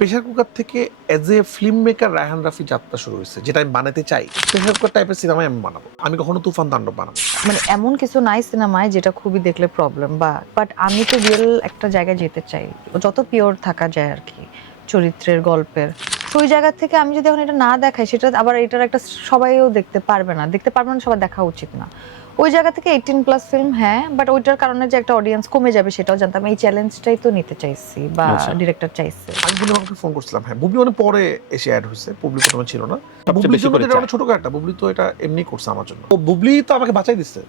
Pressure cooker থেকে as a film maker Raihan Rafi যাত্রা শুরু হয়েছে, যেটা আমি বানাতে চাই। প্রেশার কুকার টাইপের সিনেমাই আমি বানাবো। আমি কখনো তুফান তাণ্ডব বানাবো। মানে এমন কিছু নাই সিনেমায় যেটা খুবই দেখলে প্রবলেম বাট আমি তো রিয়েল একটা জায়গায় যেতে চাই, যত পিওর থাকা যায় আর কি চরিত্রের গল্পের। তো ওই জায়গা থেকে আমি যদি এখন এটা না দেখাই, সেটা আবার এটার একটা সবাইও দেখতে পারবে না সবার দেখা উচিত না। ওই জায়গা থেকে 18+ ফিল্ম, হ্যাঁ, বাট ওইটার কারণে যে একটা অডিয়েন্স কমে যাবে সেটাও জানতাম। এই চ্যালেঞ্জটাই তো নিতে চাইছি বা ডিরেক্টর চাইছে। আমি বুবলি আমাকে ফোন করছিলাম, হ্যাঁ বুবলি মানে পরে এসে অ্যাড হয়েছে, বুবলি প্রথমে ছিল না। বুবলির জন্য এটা অনেক ছোট একটা, বুবলি তো এটা এমনি করছে আমার জন্য। তো বুবলি তো আমাকে বাঁচাই দিচ্ছে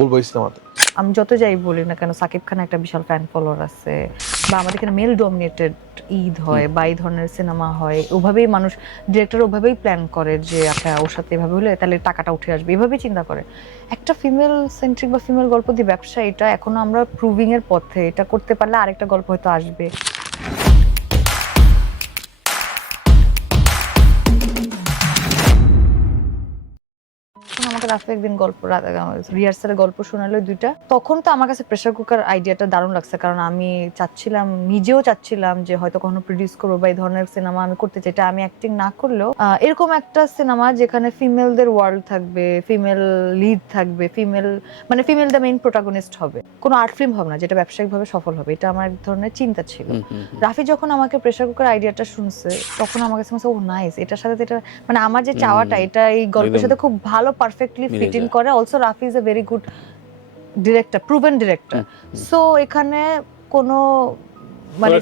বলবো এই সিনেমাতে। আমি যত যাই বলি না কেন, সাকিব খানের একটা বিশাল ফ্যান ফলোয়ার আছে, বা আমাদের এখানে মেল ডমিনেটেড ঈদ হয় বা এই ধরনের সিনেমা হয়, ওভাবেই মানুষ, ডিরেক্টর ওভাবেই প্ল্যান করে যে আচ্ছা ওর সাথে এভাবে হলে তাহলে টাকাটা উঠে আসবে, এভাবেই চিন্তা করে। একটা ফিমেল সেন্ট্রিক বা ফিমেল গল্প দিয়ে ব্যবসা, এটা এখনো আমরা প্রুভিং এর পথে। এটা করতে পারলে আরেকটা গল্প হয়তো আসবে। আমাকে রাফি একদিন রিহার্সালের গল্প শোনালো দুইটা, তখন তো আমার কাছে প্রেসার কুকার আইডিয়াটা দারুণ লাগছে, কারণ আমি নিজেও চাচ্ছিলাম যে হয়তো কখনো প্রডিউস করবো বা এই ধরনের সিনেমা আমি করতে চাই। এটা আমি অ্যাক্টিং না করলেও এরকম একটা সিনেমা যেখানে ফিমেলদের ওয়ার্ল্ড থাকবে, ফিমেল লিড থাকবে, ফিমেল দ্য মেইন প্রোটাগনিস্ট হবে, কোনো আর্ট ফিল্ম হবে না, যেটা ব্যবসায়িকভাবে সফল হবে। এটা আমার এক ধরনের চিন্তা ছিল। রাফি যখন আমাকে প্রেসার কুকার আইডিয়াটা শুনছে, তখন আমার কাছে ও নাইস, এটার সাথে এটা মানে আমার যে চাওয়াটা, এটা এই গল্পের সাথে খুব ভালো পারফেক্টলি ফিট ইন করে। Also Rafi is a very good director, proven director. So এখানে কোনো মানে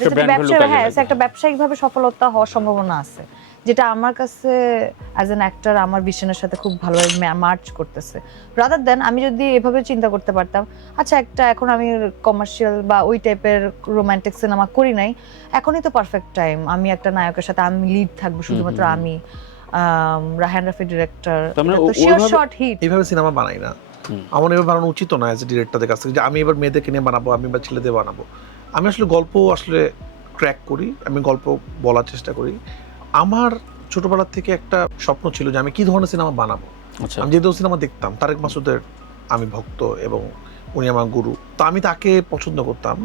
একটা ব্যবসায়িকভাবে সফলতা হওয়ার সম্ভাবনা আছে, যেটা আমার কাছে অ্যাজ অ্যান অ্যাক্টর আমার ভিশনের সাথে খুব ভালোভাবে মার্চ করতেছে। রাদার দেন আমি যদি এভাবে চিন্তা করতে পারতাম, আচ্ছা এখন আমি কমার্শিয়াল বা ওই টাইপের রোমান্টিক সিনেমা করি নাই, এখনই তো পারফেক্ট টাইম, আমি একটা নায়কের সাথে আমি লিড থাকবো, শুধুমাত্র আমি, রায়হান রাফি ডিরেক্টর, তো শিওর শর্ট হিট। এইভাবে সিনেমা বানাই না, আমার এবার বানানো উচিত না এজ এ ডিরেক্টরদের কাছ থেকে, যে আমি এবার মেয়েদেরকে নিয়ে বানাবো, আমি এবার ছেলেদের বানাবো। আমি আসলে গল্প ক্র্যাক করি, আমি গল্প বলার চেষ্টা করি। আমার ছোটবেলার থেকে একটা স্বপ্ন ছিল যে আমি কি ধরনের সিনেমা বানাবো। আমি যে সিনেমা দেখতাম, তারেক মাসুদের আমি ভক্ত এবং উনি আমার গুরু, তো আমি তাকে পছন্দ করতাম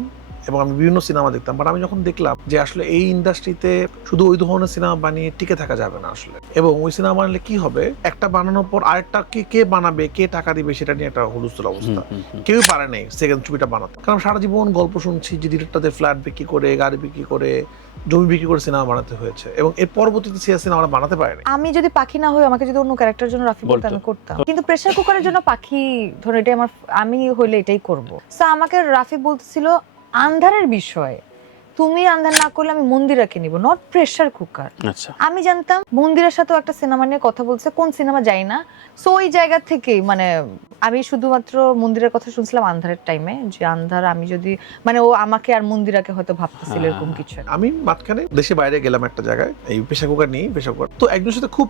এবং আমি বিভিন্ন সিনেমা দেখতাম। বাট আমি যখন দেখলাম যে আসলে এই ইন্ডাস্ট্রিতে শুধু ওই ধরনের সিনেমা বানিয়ে টিকে থাকা যাবে না আসলে, এবং ওই সিনেমা বানালে কি হবে, একটা বানানোর পর আরেকটা কে বানাবে, কে টাকা দিবে, সেটা নিয়ে একটা হুলস্থুল অবস্থা। কেউ পারে নাই সেকেন্ড ছবিটা বানাতে, কারণ সারা জীবন গল্প শুনছি যে ডিরেক্টরদের ফ্ল্যাট বিক্রি করে, গাড়ি বিক্রি করে, জমি বিক্রি করে সিনেমা বানাতে হয়েছে, এবং এর পরবর্তীতে সিনেমা বানাতে পারে না। আমি যদি পাখি না হই, আমাকে যদি অন্য ক্যারেক্টারের জন্য রাফি বলতে, আমি করতাম, কিন্তু প্রেসার কুকারের জন্য পাখি ধরে এটাই আমি হইলে এটাই করব। সো আমাকে রাফি বলতেছিল আন্ধারের বিষয়, তুমি আন্ধার না করলে আমি মন্দিরাকে নিব, নট প্রেসার কুকার। আমি জানতাম মন্দিরের সাথেও একটা সিনেমা নিয়ে কথা বলছে, কোন সিনেমা যাই না। সো ওই জায়গা থেকেই মানে আমি শুধুমাত্র মন্দিরের কথা শুনছিলাম আন্ধারের টাইমে, যে আন্ধার আমি যদি ও আমাকে আর মন্দিরাকে হয়তো ভাবতেছিল এরকম কিছু। আমি মাঝখানে দেশে বাইরে গেলাম একটা জায়গায়, এই প্রেসার কুকার নিয়ে, প্রেসার কুকার তো একজনের সাথে খুব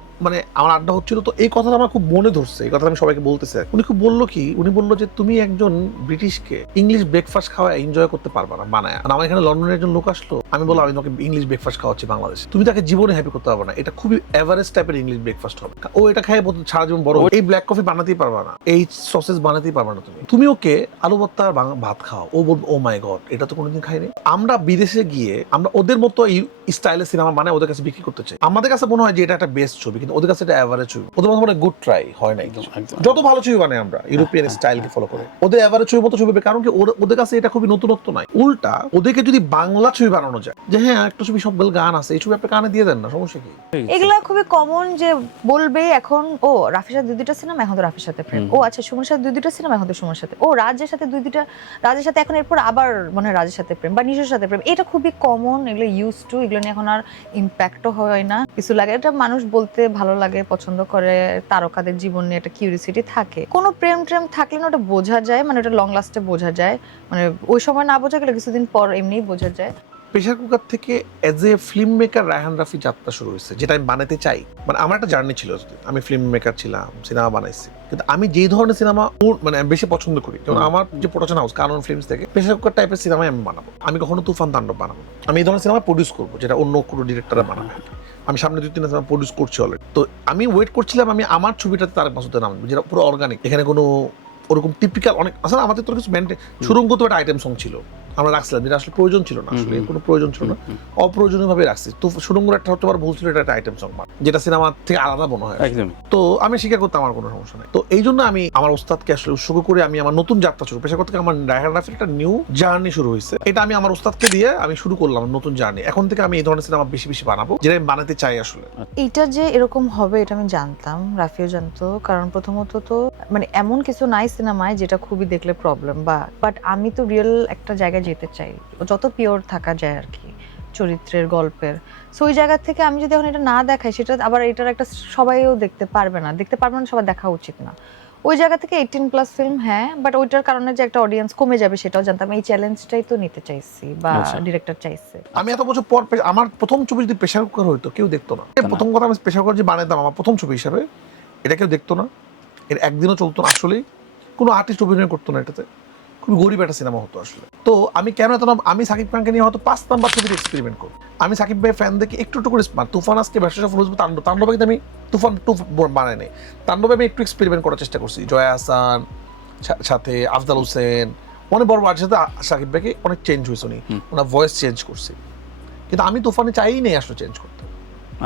আমার আড্ডা হচ্ছিল, তো এই কথাটা আমার খুব মনে ধরছে, এই কথাটা আমি সবাইকে বলতেছি। উনি খুব বললো কি, উনি বললো যে তুমি একজন ব্রিটিশকে ইংলিশ ব্রেকফাস্ট খাওয়া এনজয় করতে পারবা না বানায়। আমার এখানে লন্ডনের একজন লোক আসলো, আমি বললাম আমি তোমাকে ইংলিশ ব্রেকফাস্ট খাওয়াচ্ছি বাংলাদেশে, তুমি তাকে জীবনে হ্যাপি করতে পারবে না, এটা খুবই এভারেজ টাইপের ইংলিশ ব্রেকফাস্ট হবে। ও এটা খায় সারা জীবন বড়, এই ব্ল্যাক কফি বানাতেই পারবা না, এই সসেস বানাতেই পারবা না, তুমি ওকে আলু ভর্তা আর ভাত খাও, ও বলবে ও মাই গড এটা তো কোনোদিন খাইনি। আমরা বিদেশে গিয়ে আমরা ওদের মতো এই স্টাইলের সিনেমা বানায় ওদের কাছে বিক্রি করতে চাই। আমাদের কাছে মনে হয় যে এটা একটা বেস্ট ছবি, কিন্তু ওদের কাছে এটা এভারেজ ছবি, ওদের মতো মানে গুড ট্রাই হয় নাই। যত ভালো ছবি বানাই আমরা ইউরোপিয়ান স্টাইলকে ফলো করে, ওদের এভারেজ ছবি মতো ছবি, কারণ কি ওদের কাছে এটা খুবই নতুনত্ব নাই। উল্টা ওদেরকে যদি বাংলা ছবি বানানো যায়, যে হ্যাঁ একটা ছবি সব গান আছে, এই ছবি আপনি কানে দিয়ে দেন না, সমস্যা কি? এগুলা খুবই কমন, যে বলবে এখন ও রাফির সাথে দুইটা সিনেমা, এখন তো রাফির সাথে প্রেম, ও আচ্ছা সুমনের সাথে দুইটা সিনেমা, এখন তো সুমনের সাথে, ও রাজের সাথে রাজের সাথে এখন এরপর আবার মনে হয় রাজের সাথে প্রেম বা নিজের সাথে প্রেম। এটা খুবই কমন, এগুলো ইউজ টু, এগুলো নিয়ে এখন আর ইম্প্যাক্টও হয় না, কিছু লাগে। এটা মানুষ বলতে ভালো লাগে, পছন্দ করে, তারকাদের জীবন নিয়ে একটা কিউরিসিটি থাকে। কোনো প্রেম থাকলে না ওটা বোঝা যায়, ওটা লং লাস্টে বোঝা যায়, ওই সময় না বোঝা গেলে কিছুদিন পর এমনিই বোঝা যায়। প্রেশার কুকার থেকে as a film maker Raihan Rafi যাত্রা শুরু হয়েছে, যেটা আমি বানাতে চাই। আমার একটা জার্নি ছিল, আমি ফিল্ম মেকার ছিলাম, সিনেমা বানাইছি, কিন্তু আমি যেই ধরনের সিনেমা আমি বেশি পছন্দ করি, যেমন আমার যে প্রোডাকশন হাউস কানন ফিল্মস থেকে প্রেশার কুকার টাইপের সিনেমাই আমি বানাবো। আমি কখনো তুফান তাণ্ডব বানাবো, আমি এই ধরনের সিনেমা প্রডিউস করবো, যেটা অন্য কোনো ডিরেক্টররা বানাবে। আমি সামনে 2-3 সিনেমা প্রডিউস করছি অলরেডি। তো আমি ওয়েট করছিলাম আমি আমার ছবিটাতে তারেক মাসুদের নাম, যেটা পুরো অর্গানিক, এখানে কোনো ওরকম টিপিক্যাল অনেক আসলে আমাদের তো কিছু ব্যান্ডে সুরঙ্গ তো একটা আইটেম সং ছিল, আমরা রাখছিলাম, যেটা আসলে প্রয়োজন ছিল না, আসলে কোনো প্রয়োজন ছিল না, অপ্রয়োজনীয় ভাবে রাখছি। তো সুড়ঙ্গর একটা হতে পারে ভুল ছিল, এটা একটা আইটেম সং, যেটা সিনেমা থেকে আলাদা মনে হয়। তো আমি স্বীকার করতে আমার কোনো সমস্যা নাই। তো এই জন্য আমি আমার ওস্তাদকে আসলে উৎসর্গ করে আমি আমার নতুন যাত্রা শুরু, পেশাগত থেকে আমার রায়হান রাফির একটা নিউ জার্নি শুরু হয়েছে। এটা আমি আমার ওস্তাদকে দিয়ে আমি শুরু করলাম নতুন জার্নি। এখন থেকে আমি এই ধরনের সিনেমা বেশি বেশি বানাবো, যেটা আমি বানাতে চাই আসলে। এইটা যে এরকম হবে এটা আমি জানতাম, রাফিও জানতো, কারণ প্রথমত তো মানে এমন কিছু নাই সিনেমায় যেটা খুবই দেখলে প্রবলেম বাট আমি তো রিয়েল একটা জায়গায় যেতে চাই, যত পিওর থাকা যায় আর কি চরিত্রের, গল্পের। সো ওই জায়গা থেকে আমি যদি এখন এটা না দেখাই, সেটা আবার এটার একটা সবাইও দেখতে পারবে না, সবার দেখা উচিত না। ওই জায়গা থেকে 18+ ফিল্ম, হ্যাঁ, বাট ওইটার কারণে যে একটা অডিয়েন্স কমে যাবে সেটাও জানতাম। এই চ্যালেঞ্জটাই তো নিতে চাইছি বা ডিরেক্টর চাইছে। আমি এত বছর পর আমার প্রথম ছবি যদি প্রেশার কুকার হইতো কেউ দেখতো না। প্রথম কথা, আমি প্রেশার কুকার যে বানাতাম আমার প্রথম ছবি হিসাবে, এটা কেউ দেখতো না, এর একদিনও চলতো না আসলেই। কোনো আর্টিস্ট অভিনয় করতো না এটাতে, খুবই গরিব একটা সিনেমা হতো আসলে। তো আমি কেন এত না, আমি সাকিব খানকে নিয়ে হয়তো 5 নাম্বার ছবিতে এক্সপেরিমেন্ট করি। আমি সাকিব ভাই ফ্যান দেখে একটু একটু করে, তুফান আজকে ব্যবসা ফরুজ তাণ্ডবে কিন্তু আমি তুফান বানাই নাই, তাণ্ডবে আমি একটু এক্সপেরিমেন্ট করার চেষ্টা করছি। জয়া আহসান সাথে আফজাল হোসেন, অনেক বড় আর্টিস্টের সাথে সাকিব ভাইকে অনেক চেঞ্জ হয়েছে, উনি ওনার ভয়েস চেঞ্জ করছে। কিন্তু আমি তুফানে চাই নেই আসলে চেঞ্জ করতে।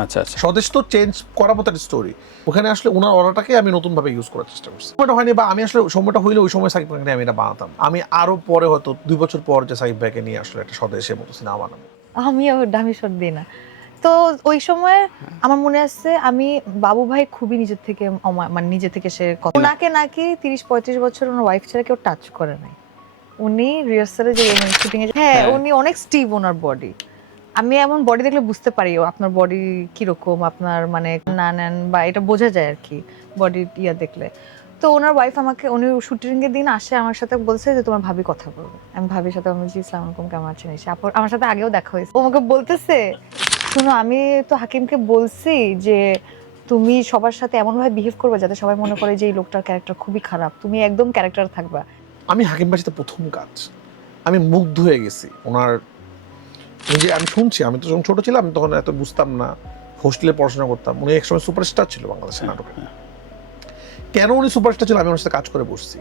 আচ্ছা আচ্ছা, স্বদেশ তো চেঞ্জ করার মতো একটা স্টোরি, ওখানে আসলে ওনার অর্ডারটাকে আমি নতুন ভাবে ইউজ করার চেষ্টা করছি। সময়টা হয়নি, বা আমি আসলে সময়টা হইলে ওই সময় সাকিব ভাইকে আমি এটা বানাতাম। আমি আরো পরে হয়তো 2 বছর পর যে সাকিব ভাইকে নিয়ে আসলে একটা স্বদেশের মতো সিনেমা বানাবো। আমিও দামি শট দিই না। তো ওই সময় আমার মনে আছে, আমি বাবু ভাই খুবই নিজের থেকে মানে নিজে থেকে সে ওনাকে নাকি 30-35 বছর ওনার ওয়াইফ ছাড়া কেউ টাচ করে নাই। উনি রিহার্সালে যে শুটিং এ, হ্যাঁ, উনি অনেক স্টিভ ওনার বডি। আমি এমন বডি দেখলে বুঝতে পারি আপনার বডি কিরকম, আপনার মানে না নেন বা এটা বোঝা যায় আর কি বডি ইয়া দেখলে। তো ওনার ওয়াইফ আমাকে, উনি শুটিং এর দিন আসে আমার সাথে, বলছে যে তোমার ভাবি কথা বলবে। আমি ভাবির সাথে, আমি জি আসসালামু আলাইকুম, কেমন আছেন, এসে আমার সাথে আগেও দেখা হয়েছে। ও আমাকে বলতেছে, শুনো, আমি তো হাকিমকে বলছি যে তুমি সবার সাথে এমন ভাবে বিহেভ করবে যাতে সবাই মনে করে যে এই লোকটার ক্যারেক্টার খুবই খারাপ, তুমি একদম ক্যারেক্টার থাকবা। আমি হাকিম ভাইয়ের সাথে প্রথম কাজ, আমি মুগ্ধ হয়ে গেছি ওনার যে, আমি শুনছি, আমি তো যখন ছোট ছিলাম তখন এত বুঝতাম না, হোস্টেলে পড়াশোনা করতাম। উনি একসময় সুপারস্টার ছিল বাংলাদেশের নাটকে। কেন উনি সুপারস্টার ছিল, আমি ওনার সাথে কাজ করে বসছি।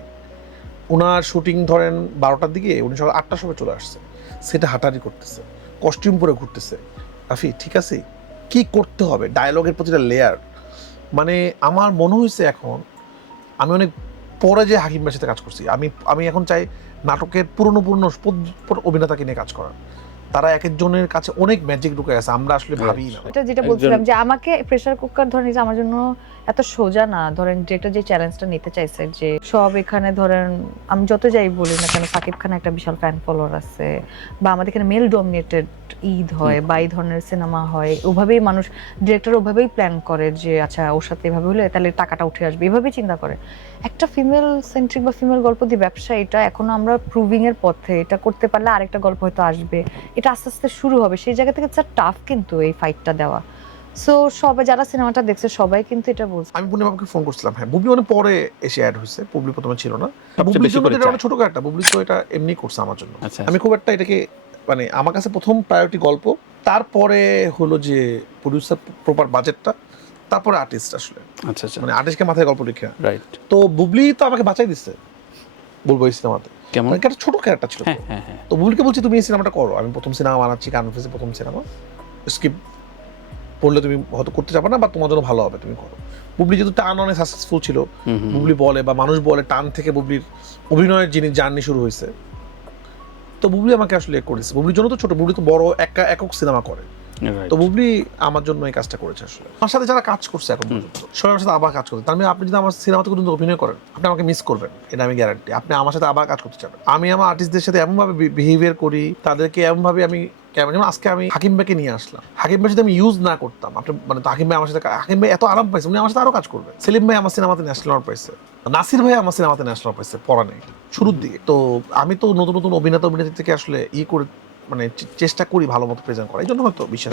ওনার শুটিং ধরেন 12টার দিকে, উনি সকাল 8টার সময় চলে আসছে, সেটা হাঁটাহাঁটি করতেছে, কস্টিউম পরে ঘুরতেছে। রাফি ঠিক আছে, কি করতে হবে, ডায়লগের প্রতিটা লেয়ার, মানে আমার মনে হয়েছে এখন আমি অনেক পরে যে হাকিম ভাইয়ের সাথে কাজ করছি। আমি এখন চাই নাটকের পুরনো অভিনেতাকে নিয়ে কাজ করার। তারা এক একজনের কাছে অনেক ম্যাজিক ঢুকে আছে, আমরা আসলে ভাবি না। এটা যেটা বলছিলাম যে আমাকে প্রেসার কুকার ধরেন যে আমার জন্য এত সোজা না। ধরেন যেটা যে চ্যালেঞ্জটা নিতে চাইছে, যে সব এখানে ধরেন আমি যত যাই বলি না কেন, সাকিব খান একটা বিশাল ফ্যান ফলোয়ার আছে, বা আমাদের এখানে মেল ডমিনেটেড ঈদ হয় বা এই ধরনের সিনেমা হয়, ওভাবেই মানুষ, ডিরেক্টর ওভাবেই প্ল্যান করে যে আচ্ছা ওর সাথে এভাবে হলে তাহলে টাকাটা উঠে আসবে, এভাবেই চিন্তা করে। একটা ফিমেল সেন্ট্রিক বা ফিমেল গল্প দিয়ে ব্যবসা, এটা এখনো আমরা প্রুভিং এর পথে। এটা করতে পারলে আরেকটা গল্প হয়তো আসবে, এটা আস্তে আস্তে শুরু হবে। সেই জায়গা থেকে টাফ কিন্তু এই ফাইটটা দেওয়া। সো সবাই যারা সিনেমাটা দেখছে সবাই কিন্তু এটা বলছে। আমি পূর্ণিমাকে ফোন করছিলাম, হ্যাঁ বুবলি অনেক পরে এসে অ্যাড হয়েছে, বুবলি প্রথমে ছিল না। বুবলির জন্য এটা অনেক ছোট একটা, বুবলি তো এটা এমনি করছে আমার জন্য। আমি খুব একটা এটাকে, মানে আমার কাছে প্রথম প্রায়োরিটি গল্প, তারপরে হলো যে প্রডিউসার, প্রপার বাজেটটা, তারপরে আর্টিস্ট আসলে। আচ্ছা আচ্ছা, মানে আর্টিস্টকে মাথায় গল্প লিখে, রাইট। তো বুবলি তো আমাকে বাঁচাই দিচ্ছে, বলবো এই সিনেমাতে কেমন একটা ছোট ক্যারেক্টার ছিল। তো বুবলিকে বলছি তুমি এই সিনেমাটা করো, আমি প্রথম সিনেমা বানাচ্ছি, কানফেসে প্রথম সিনেমা, স্ক্রিপ্ট পড়লে তুমি হয়তো করতে যাবে না বা তোমার জন্য ভালো হবে, তুমি করো। বুবলি যেহেতু টান অনেক সাকসেসফুল ছিল, বুবলি বলে বা মানুষ বলে টান থেকে বুবলির অভিনয়ের জার্নি শুরু হয়েছে। তো বুবলি আমাকে আসলে করেছে, বুবলির জন্য তো ছোট, বুবলি তো বড় একক সিনেমা করে। তো বুবলি আমার জন্য এই কাজটা করেছে আসলে। আমার সাথে যারা কাজ করছে এখন পর্যন্ত সবাই আমার সাথে আবার কাজ করতে, তার মানে আপনি যদি আমার সিনেমাতে কোনো অভিনয় করেন, আপনি আমাকে মিস করবেন, এটা আমি গ্যারান্টি। আপনি আমার সাথে আবার কাজ করতে চাবেন। আমি আমার আর্টিস্টদের সাথে এমনভাবে বিহেভিয়ার করি, তাদেরকে এমনভাবে আমি কেমন, যেমন আজকে আমি হাকিম ভাইকে নিয়ে আসলাম, হাকিম ভাই যদি আমি ইউজ না করতাম, আপনি মানে হাকিম ভাই আমার সাথে, হাকিম ভাই এত আরাম পাইছে, উনি আমার সাথে আরো কাজ করবেন। সেলিম ভাই আমার সিনেমাতে ন্যাশনাল অ্যাওয়ার্ড পাইছে, নাসির ভাই আমার সিনেমাতে ন্যাশনাল পাইছে পড়া নেই শুরুর দিকে। তো আমি তো নতুন নতুন অভিনেতা থেকে আসলে করে, মানে চেষ্টা করি ভালো মতো প্রেজেন্ট করা, এই জন্য হয়তো বিশ্বাস।